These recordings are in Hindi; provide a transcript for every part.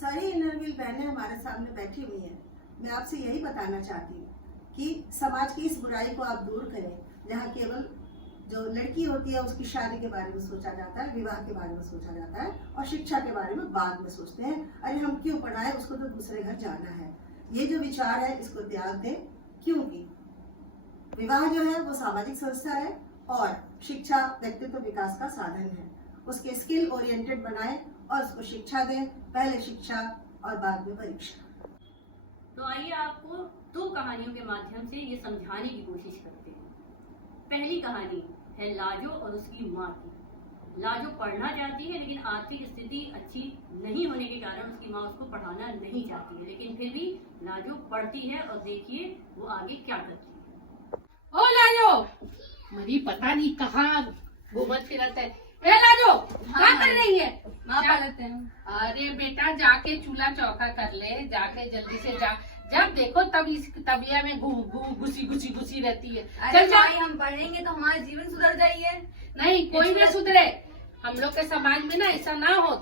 सारी इनरव्हील बहनें हमारे सामने बैठी हुई हैं। मैं आपसे यही बताना चाहती हूँ कि समाज की इस बुराई को आप दूर करें, जहाँ केवल जो लड़की होती है उसकी शादी के बारे में सोचा जाता है, विवाह के बारे में सोचा जाता है और शिक्षा के बारे में बाद में सोचते हैं। अरे हम क्यों पढ़ाएं, उसको तो दूसरे घर जाना है। ये जो विचार है इसको त्याग दें, क्योंकि विवाह जो है वो सामाजिक संस्था है और शिक्षा व्यक्तित्व विकास का साधन है। उसके स्किल ओरिएंटेड बनाएं और उसको शिक्षा दें, पहले शिक्षा और बाद में परीक्षा। तो आइए आपको दो कहानियों के माध्यम से ये समझाने की कोशिश करते हैं। पहली कहानी है लाजो और उसकी माँ की। लाजो पढ़ना चाहती है लेकिन आर्थिक स्थिति अच्छी नहीं होने के कारण उसकी माँ उसको पढ़ाना नहीं चाहती है, लेकिन फिर भी लाजो पढ़ती है और देखिए वो आगे क्या करती है। ओ लाजो, मुझे पता नहीं कहाँ घूमत फिरत है। ए लाजो, क्या कर रही है? अरे बेटा जाके चूल्हा चौका कर ले, जाके जल्दी से जा। जब देखो तब इस तबिया में घुसी रहती है। चल भाई, हम पढ़ेंगे तो हमारा जीवन सुधर जाइए। नहीं, कोई ना सुधरे। हम लोग के समाज में ना ऐसा ना हो।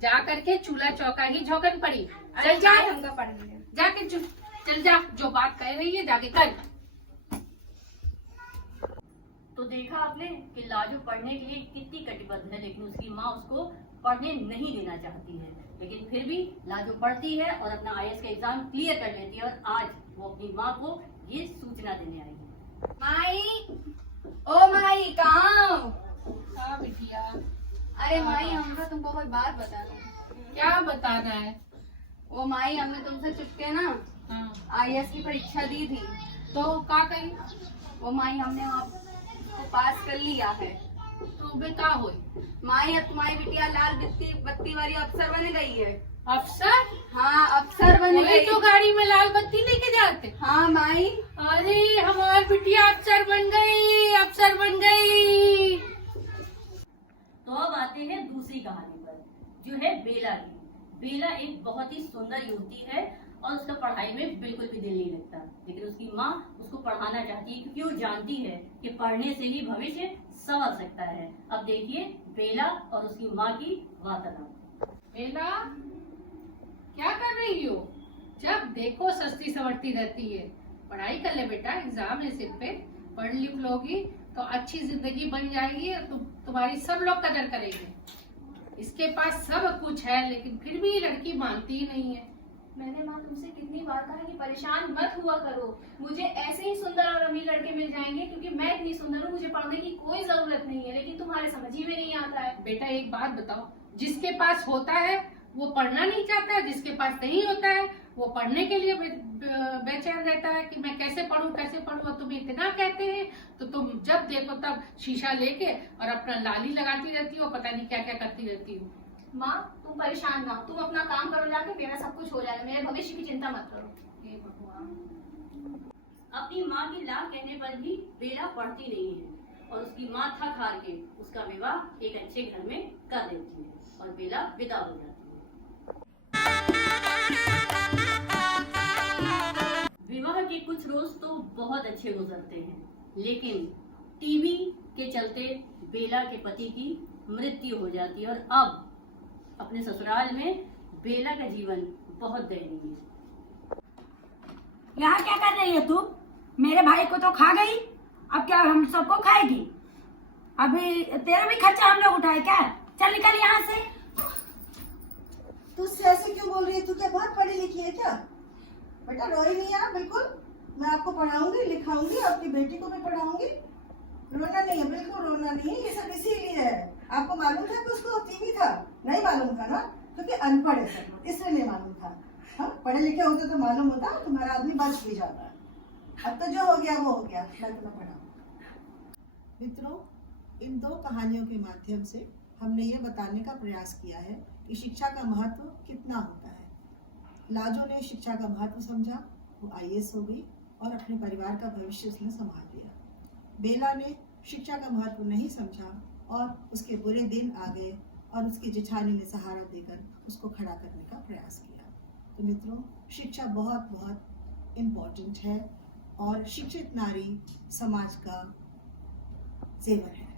जा करके चूल्हा चौका ही झोंकन पड़ी। चल जा, हमका पढ़ेंगे। जाके चल जा, जो बात कह रही है जाके कर। तो देखा आपने कि लाजो पढ़ने के लिए कितनी कटिबद्ध है, लेकिन उसकी माँ उसको पढ़ने नहीं देना चाहती है। लेकिन फिर भी लाजो पढ़ती है और अपना आईएएस का एग्जाम क्लियर कर लेती है और आज वो अपनी माँ को ये सूचना देने आई है। माई, ओ माई, कहाँ? हाँ बिटिया। अरे माई, हमको तुमको कोई बात बताना है। क्या बताना है? ओ माई, हमने तुमसे चुपके ना आईएएस की परीक्षा दी थी। तो क्या कही? ओ माई, हमने वहाँ को पास कर लिया है। तो वे का हुई? माई, अब तुम्हारी बिटिया लाल बत्ती वाली अफसर बन गई है। अफसर? हाँ, अफसर बन गई। तो गाड़ी में लाल बत्ती लेके जाते। हाँ माई। अरे हमारी बिटिया अफसर बन गई, अफसर बन गई। तो अब आते हैं दूसरी कहानी पर, जो है बेला की। बेला एक बहुत ही सुंदर युवती है और उसका पढ़ाई में बिल्कुल भी दिल नहीं लगता, लेकिन उसकी माँ उसको पढ़ाना चाहती है क्योंकि वो जानती है कि पढ़ने से ही भविष्य संवर सकता है। अब देखिए बेला और उसकी माँ की वार्तालाप। बेला, क्या कर रही हो? जब देखो सस्ती सवरती रहती है। पढ़ाई कर ले बेटा, एग्जाम है सिर पे। पढ़ लिख लोगी तो अच्छी जिंदगी बन जाएगी और तुम्हारी सब लोग कदर करेंगे। इसके पास सब कुछ है लेकिन फिर भी ये लड़की मानती ही नहीं है। मैंने माँ तुमसे कितनी बार कहा कि परेशान मत हुआ करो, मुझे ऐसे ही सुंदर और अमीर लड़के मिल जाएंगे क्योंकि मैं इतनी सुंदर हूँ, मुझे पढ़ने की कोई जरूरत नहीं है। लेकिन तुम्हारे समझ ही में नहीं आता है। बेटा एक बात बताओ, जिसके पास होता है वो पढ़ना नहीं चाहता है, जिसके पास नहीं होता है वो पढ़ने के लिए बेचैन रहता है कि मैं कैसे पढूं कैसे पढूं। तुम इतना कहते हैं तो तुम जब देखो तब शीशा लेके और अपना लाली लगाती रहती हो, पता नहीं क्या क्या करती रहती हो। माँ तुम परेशान ना हो, तुम अपना काम करो जाके, मेरा सब कुछ हो जाएगा, मेरे भविष्य की चिंता मत करो। हे भगवान। अपनी माँ की ला कहने पर भी बेला पढ़ती नहीं है और उसकी माँ थक हार के उसका विवाह एक अच्छे घर में कर देती है और बेला विदा हो जाती है। विवाह के कुछ रोज तो बहुत अच्छे गुजरते हैं, लेकिन टीबी के चलते बेला के पति की मृत्यु हो जाती है और अब अपने ससुराल में बेला का जीवन बहुत दयनीय है। यहाँ क्या कर रही है तू? मेरे भाई को तो खा गई, अब क्या हम सबको खाएगी? अभी तेरा भी खर्चा हम लोग उठाए क्या? चल निकल यहाँ से। तू उससे ऐसे क्यों बोल रही है? तू क्या बहुत पढ़ी लिखी है क्या? बेटा रोई नहीं आप बिल्कुल। मैं आपको पढ़ाऊंगी लिखाऊंगी, अपनी बेटी को भी पढ़ाऊंगी। रोना नहीं है, बिल्कुल रोना नहीं है। ये सब इसीलिए है। आपको मालूम था कि उसको टीबी था? नहीं मालूम था ना, क्योंकि अनपढ़ है सब लोग, इसलिए नहीं मालूम था। हाँ, पढ़े लिखे होते तो मालूम होता, तुम्हारा आदमी बच भी जाता। अब तो जो हो गया वो हो गया। मैं तुम्हें पढ़ाऊंगा। मित्रों, इन दो कहानियों के माध्यम से हमने ये बताने का प्रयास किया है कि शिक्षा का महत्व कितना होता है। लाजो ने शिक्षा का महत्व समझा, वो आईएएस हो गई और अपने परिवार का भविष्य उसने संभाल लिया। बेला ने शिक्षा का महत्व नहीं समझा और उसके बुरे दिन आ गए और उसकी जेठानी ने सहारा देकर उसको खड़ा करने का प्रयास किया। तो मित्रों, शिक्षा बहुत बहुत इम्पोर्टेंट है और शिक्षित नारी समाज का जेवर है।